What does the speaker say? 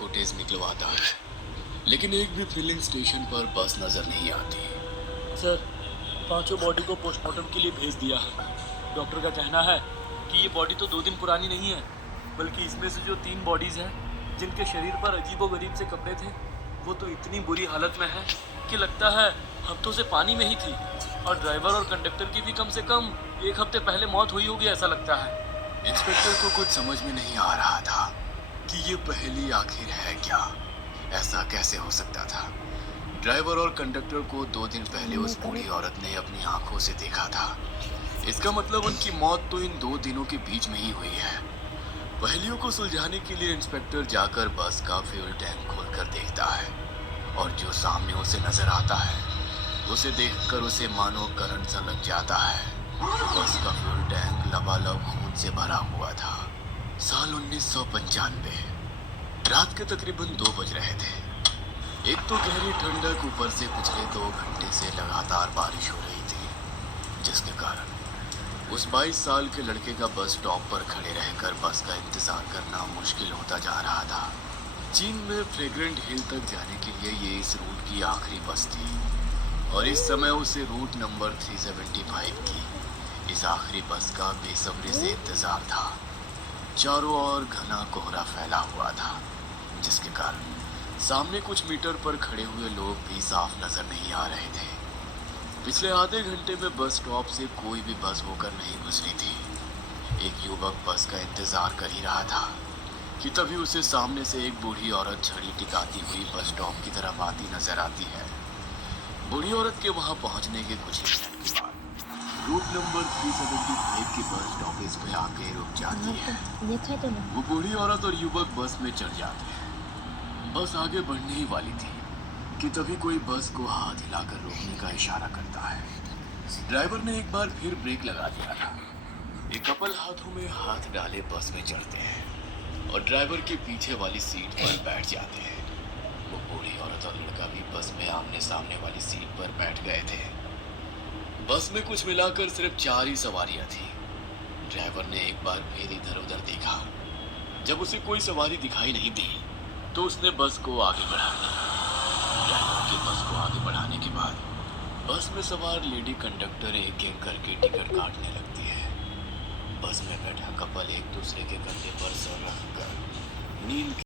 Footage निकलवाता है, लेकिन एक भी फिलिंग स्टेशन पर बस नजर नहीं आती। सर, पांचों बॉडी को पोस्टमार्टम के लिए भेज दिया है। डॉक्टर का कहना है कि ये बॉडी तो 2 दिन पुरानी नहीं है, बल्कि इसमें से जो 3 बॉडीज हैं जिनके शरीर पर अजीबोगरीब से कपड़े थे, वो तो इतनी बुरी हालत में है कि लगता है हफ्तों से पानी में ही थी। और ड्राइवर और कंडक्टर की भी कम से कम 1 हफ्ते पहले मौत हुई होगी, ऐसा लगता है। इंस्पेक्टर को कुछ समझ में नहीं आ रहा था कि ये पहेली आखिर है क्या। ऐसा कैसे हो सकता था? ड्राइवर और कंडक्टर को 2 दिन पहले उस बूढ़ी औरत ने अपनी आंखों से देखा था। इसका मतलब उनकी मौत तो इन 2 दिनों के बीच में ही हुई है। पहेलियों को सुलझाने के लिए इंस्पेक्टर जाकर बस का फ्यूल टैंक खोलकर देखता है, और जो सामने उसे नजर आता है उसे देखकर उसे मानो करंट सा लग जाता है। बस का फ्यूल टैंक लबालब खून से भरा हुआ था। साल 1995, रात के तकरीबन 2 बज रहे थे। एक तो गहरी ठंडक, ऊपर से पिछले 2 घंटे से लगातार बारिश हो रही थी, जिसके कारण उस 22 साल के लड़के का बस स्टॉप पर खड़े रहकर बस का इंतजार करना मुश्किल होता जा रहा था। चीन में फ्रेग्रेंट हिल तक जाने के लिए ये इस रूट की आखिरी बस थी, और इस समय उसे रूट नंबर 375 की इस आखिरी बस का बेसब्री से इंतजार था। चारों ओर घना कोहरा फैला हुआ था, जिसके कारण सामने कुछ मीटर पर खड़े हुए लोग भी साफ नजर नहीं आ रहे थे। पिछले आधे घंटे में बस स्टॉप से कोई भी बस होकर नहीं गुजरी थी। एक युवक बस का इंतजार कर ही रहा था कि तभी उसे सामने से एक बूढ़ी औरत छड़ी टिकाती हुई बस स्टॉप की तरफ आती नजर आती है। बूढ़ी औरत के वहां पहुंचने के कुछ ही मिनट के बाद रूट नंबर 375 की बस स्टॉपेज पे आके रुक जाती है। वो बूढ़ी औरत और युवक बस में चढ़ जाते हैं। बस आगे बढ़ने ही वाली थी कि तभी कोई बस को हाथ हिलाकर रोकने का इशारा करता है। ड्राइवर ने एक बार फिर ब्रेक लगा दिया था। एक कपल हाथों में हाथ डाले बस में चढ़ते हैं और ड्राइवर के पीछे वाली सीट पर बैठ जाते हैं। वो बूढ़ी औरत और लड़का भी बस में आमने सामने वाली सीट पर बैठ गए थे। बस में कुछ मिलाकर सिर्फ 4 ही सवारियां थी। ड्राइवर ने एक बार फिर इधर उधर देखा। जब उसे कोई सवारी दिखाई नहीं दी तो उसने बस को आगे बढ़ा दिया। ड्राइवर के बस को आगे बढ़ाने के बाद बस में सवार लेडी कंडक्टर एक एक करके टिकट काटने लगती है। बस में बैठा कपल एक दूसरे के कंधे पर सर रखकर नींद